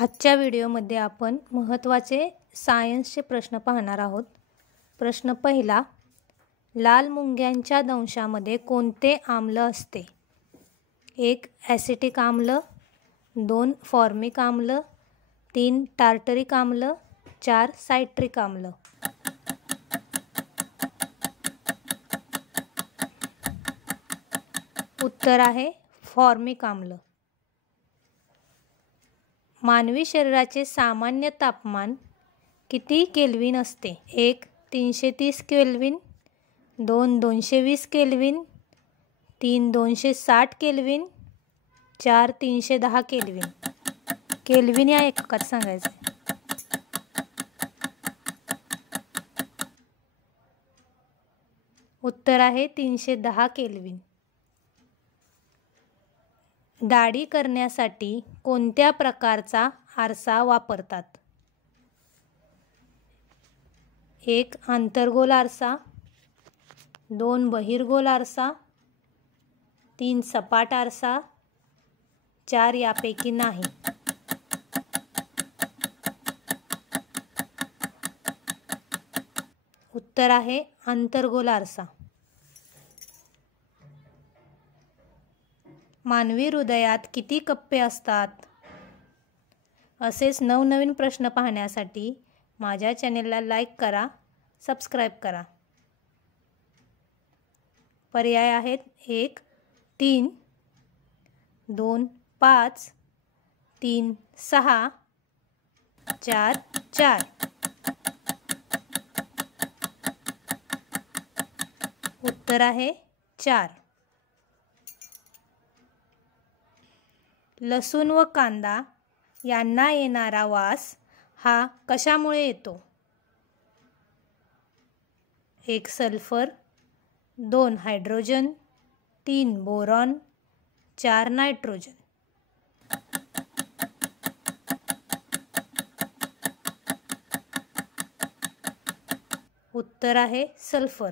आजच्या व्हिडिओमध्ये आपण महत्त्वाचे सायन्सचे प्रश्न पाहणार आहोत। प्रश्न पहिला, लाल मुंग्यांच्या दंशामध्ये कोणते आम्ल असते? 1 ॲसिटिक आम्ल, 2 फॉर्मिक आम्ल, 3 टार्टरिक आम्ल, 4 सायट्रिक आम्ल। उत्तर आहे फॉर्मिक आम्ल। मानवी शरीराचे सामान्य तापमान किती केल्विन असते? 1 330 kelvin, 2 220 kelvin, 3 260 kelvin, 4 310 kelvin. Kelvin या एककात सांगायचं। उत्तर आहे 310 केल्विन। दाढी करण्यासाठी कोणत्या प्रकारचा आरसा वापरतात? 1 आंतरगोल आरसा, 2 बहिर्गोल आरसा, 3 सपाट आरसा, 4 यापैकी नाही। उत्तर आहे आंतरगोल आरसा। मानवी हृदयात किती कप्पे असतात? असेच नवनवीन प्रश्न पाहण्यासाठी माझ्या चॅनेलला लाईक करा, सबस्क्राईब करा। पर्याय आहेत 1 3, 2 5, 3 6, 4 4। उत्तर आहे 4। लसूण व कांदा यांना येणारा वास हा कशामुळे येतो? 1 सल्फर, 2 हायड्रोजन, 3 बोरॉन, 4 नायट्रोजन। उत्तर आहे सल्फर।